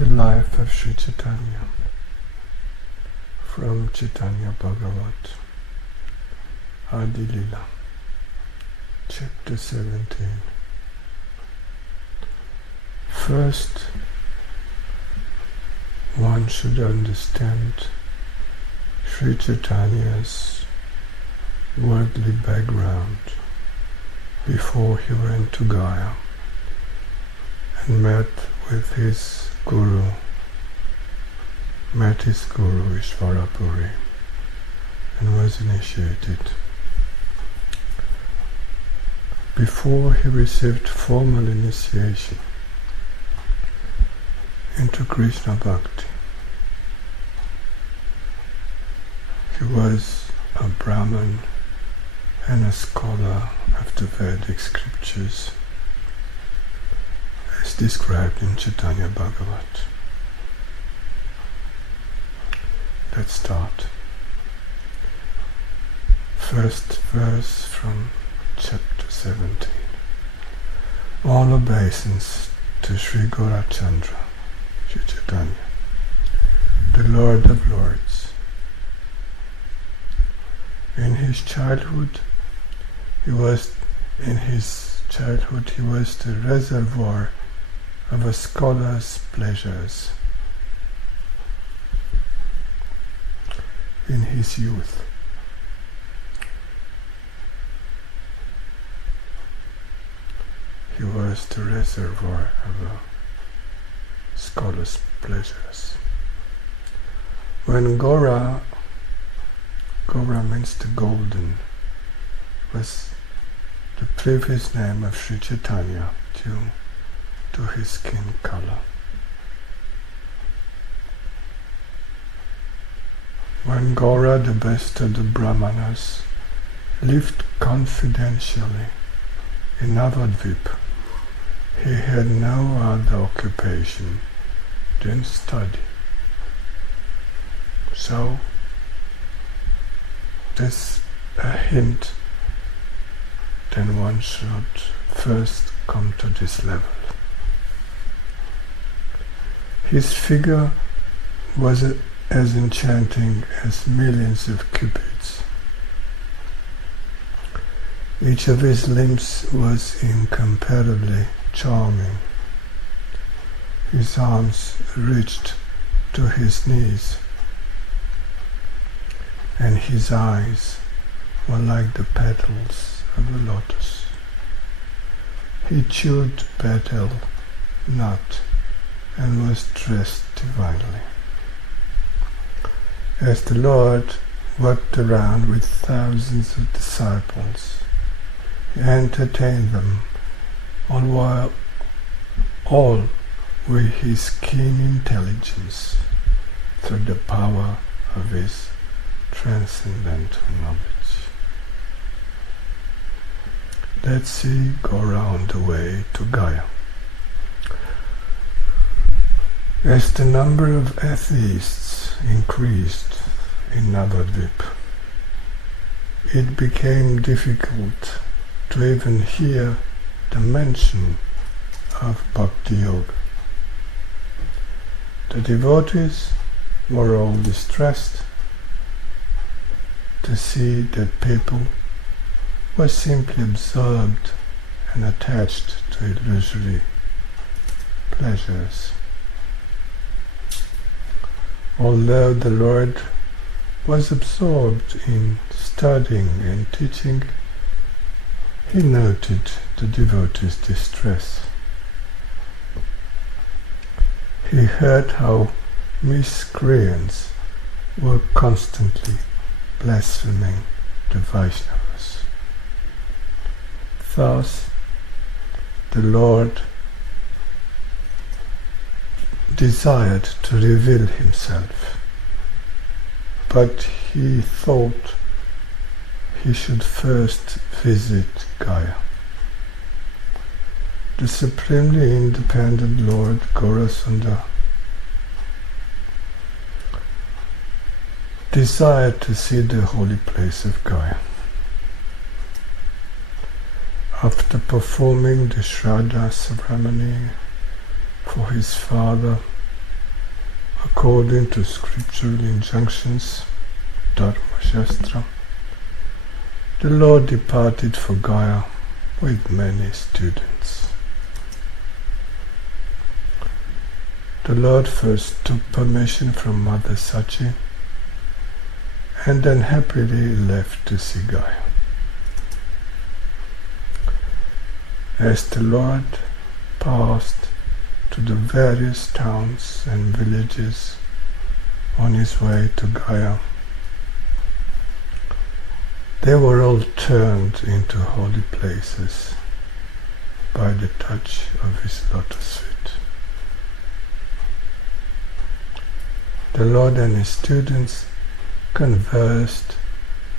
The life of Śrī Caitanya from Caitanya Bhāgavata, Adi Līlā, chapter 17. First, one should understand Śrī Caitanya's worldly background before he went to Gaura and met his guru Ishvarapuri and was initiated. Before he received formal initiation into Krishna Bhakti, he was a brahman and a scholar of the Vedic scriptures, as described in Caitanya Bhāgavata. Let's start. First verse from chapter 17. All obeisances to Śrī Gauracandra, Śrī Caitanya, the Lord of Lords. In his childhood, he was the reservoir of a scholar's pleasures. In his youth, he was the reservoir of a scholar's pleasures. When Gaura means the golden, was the previous name of Śrī Caitanya due to his skin color. When Gaura, the best of the Brāhmaṇas, lived confidentially in Navadvīpa, he had no other occupation than study. So, there's a hint that one should first come to this level. His figure was as enchanting as millions of cupids. Each of his limbs was incomparably charming. His arms reached to his knees, and his eyes were like the petals of a lotus. He chewed betel nut and was dressed divinely. As the Lord walked around with thousands of disciples, he entertained them, all with his keen intelligence through the power of his transcendental knowledge. Let's see Gaura on the way to Gaura. As the number of atheists increased in Navadvīpa, it became difficult to even hear the mention of Bhakti Yoga. The devotees were all distressed to see that people were simply absorbed and attached to illusory pleasures. Although the Lord was absorbed in studying and teaching, he noted the devotees' distress. He heard how miscreants were constantly blaspheming the Vaishnavas. Thus, the Lord desired to reveal himself, but he thought he should first visit Gaura. The supremely independent Lord Gauracandra desired to see the holy place of Gaura. After performing the Shraddha ceremony for his father according to scriptural injunctions, Dharma Shastra, the Lord departed for Gaya with many students. The Lord first took permission from Mother Sachi and then happily left to see Gaya. As the Lord passed to the various towns and villages on his way to Gaya, they were all turned into holy places by the touch of his lotus feet. The Lord and his students conversed,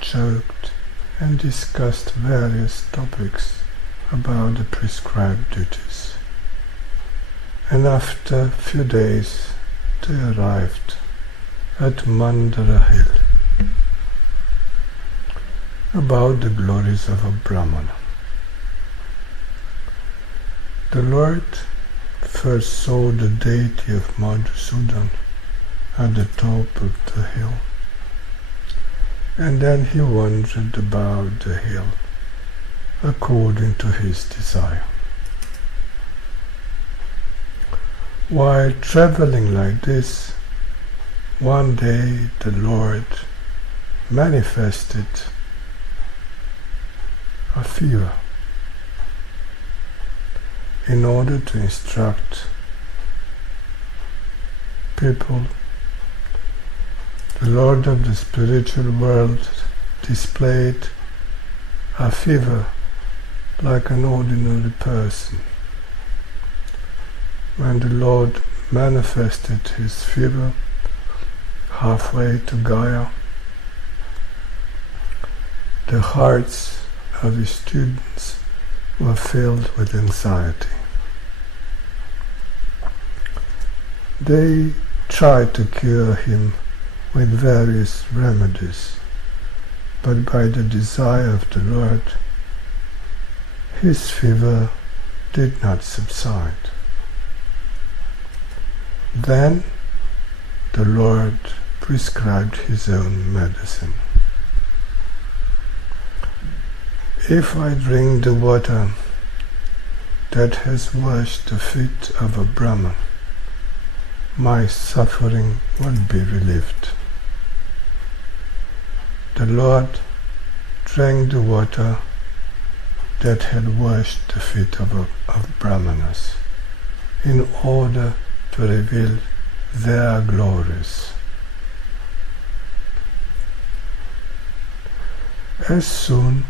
joked, and discussed various topics about the prescribed duties. And after a few days, they arrived at Mandara Hill, about the glories of a brahmana. The Lord first saw the deity of Madhusudan at the top of the hill, and then he wandered about the hill according to his desire. While traveling like this, one day the Lord manifested a fever in order to instruct people. The Lord of the spiritual world displayed a fever like an ordinary person. When the Lord manifested his fever halfway to Gaya, the hearts of his students were filled with anxiety. They tried to cure him with various remedies, but by the desire of the Lord, his fever did not subside. Then the Lord prescribed his own medicine. If I drink the water that has washed the feet of a brahman, my suffering will be relieved. The Lord drank the water that had washed the feet of Brāhmaṇas in order to reveal their glories. As soon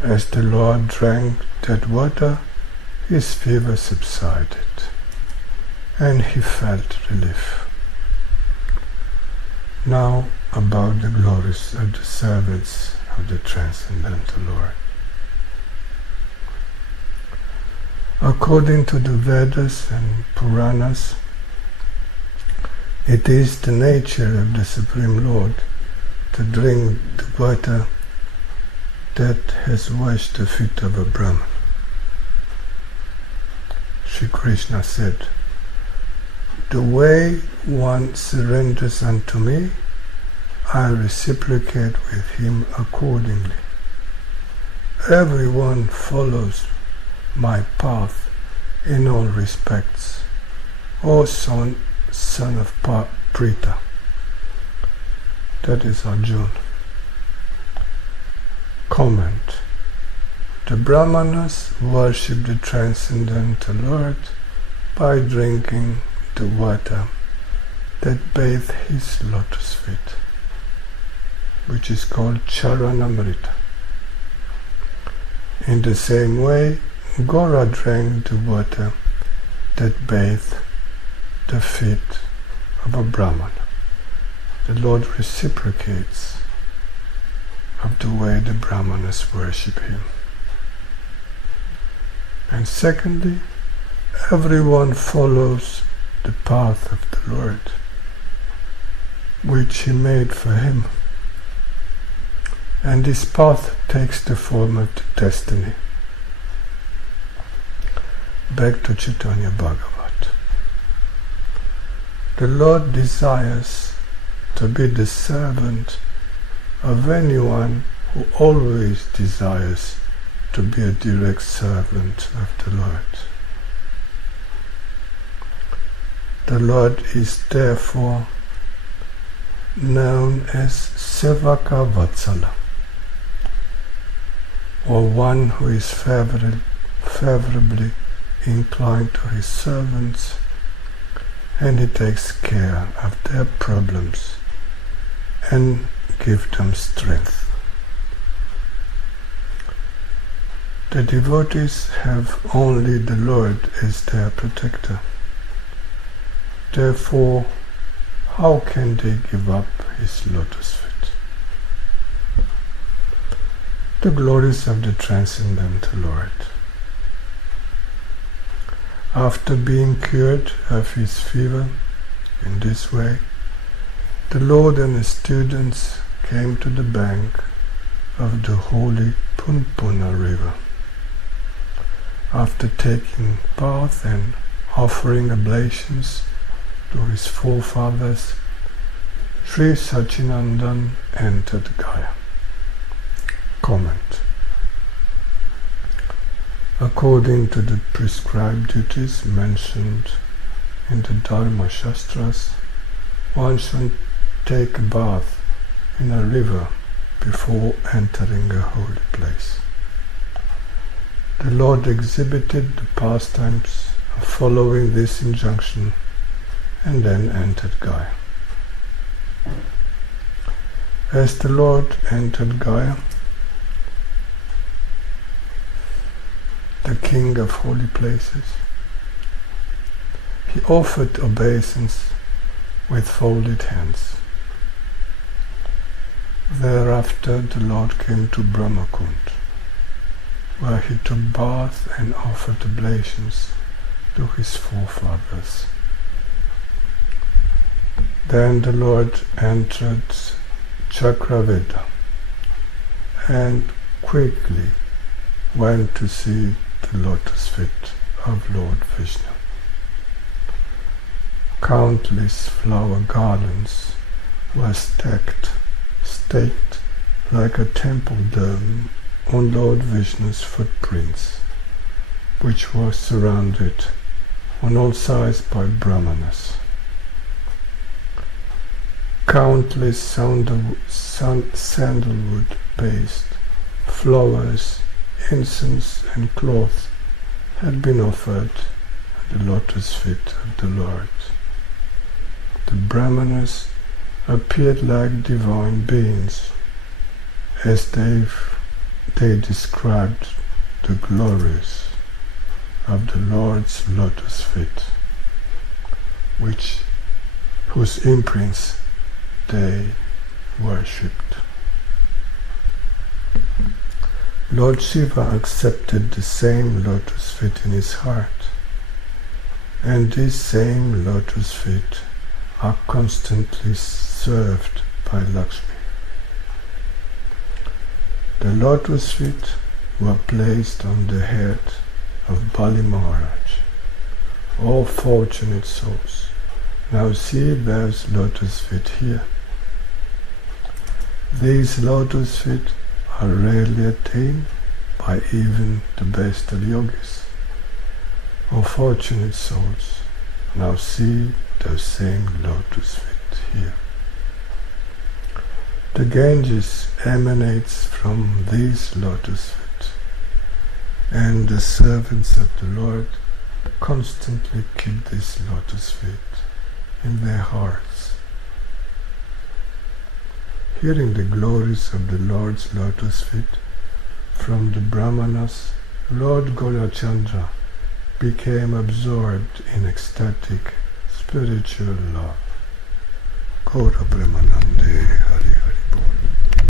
as the Lord drank that water, his fever subsided, and he felt relief. Now about the glories of the servants of the Transcendental Lord. According to the Vedas and Puranas, it is the nature of the Supreme Lord to drink the water that has washed the feet of a Brahman. Śrī Krishna said, "The way one surrenders unto me, I reciprocate with him accordingly. Everyone follows my path in all respects. O son of Pritha," that is Arjuna. Comment: the Brāhmaṇas worship the Transcendental Lord by drinking the water that bathe his lotus feet, which is called Charanamrita. In the same way, Gaura drank the water that bathed the feet of a Brahman. The Lord reciprocates of the way the Brāhmaṇas worship him. And secondly, everyone follows the path of the Lord, which he made for him. And this path takes the form of the destiny. back to Caitanya Bhāgavata. The Lord desires to be the servant of anyone who always desires to be a direct servant of the Lord. The Lord is therefore known as Sevaka Vatsala, or one who is favorably inclined to his servants, and he takes care of their problems and gives them strength. The devotees have only the Lord as their protector. Therefore, how can they give up his lotus feet? The glories of the Transcendental Lord. After being cured of his fever in this way, the Lord and his students came to the bank of the holy Punpuna river. After taking bath and offering oblations to his forefathers, Śrī Sachinandan entered Gaya. Comment. According to the prescribed duties mentioned in the Dharma Shastras, one should take a bath in a river before entering a holy place. The Lord exhibited the pastimes of following this injunction and then entered Gaya. As the Lord entered Gaya, the king of holy places, he offered obeisance with folded hands. Thereafter the Lord came to Brahmakund, where he took bath and offered oblations to his forefathers. Then the Lord entered Chakraveda and quickly went to see the lotus feet of Lord Vishnu. Countless flower garlands were staked like a temple dome on Lord Vishnu's footprints, which were surrounded on all sides by Brāhmaṇas. Countless sandalwood paste, flowers, incense and cloth had been offered at the lotus feet of the Lord. The Brāhmaṇas appeared like divine beings as they described the glories of the Lord's lotus feet, whose imprints they worshipped. Lord Shiva accepted the same lotus feet in his heart, and these same lotus feet are constantly served by Lakshmi. The lotus feet were placed on the head of Bali Maharaj. O fortunate souls, now see those lotus feet here. These lotus feet are rarely attained by even the best of yogis. O fortunate souls, now see those same lotus feet here. The Ganges emanates from these lotus feet, and the servants of the Lord constantly keep these lotus feet in their hearts. Hearing the glories of the Lord's lotus feet from the Brāhmaṇas, Lord Gauracandra became absorbed in ecstatic spiritual love. Gaura Premanande Hari Hari Bol.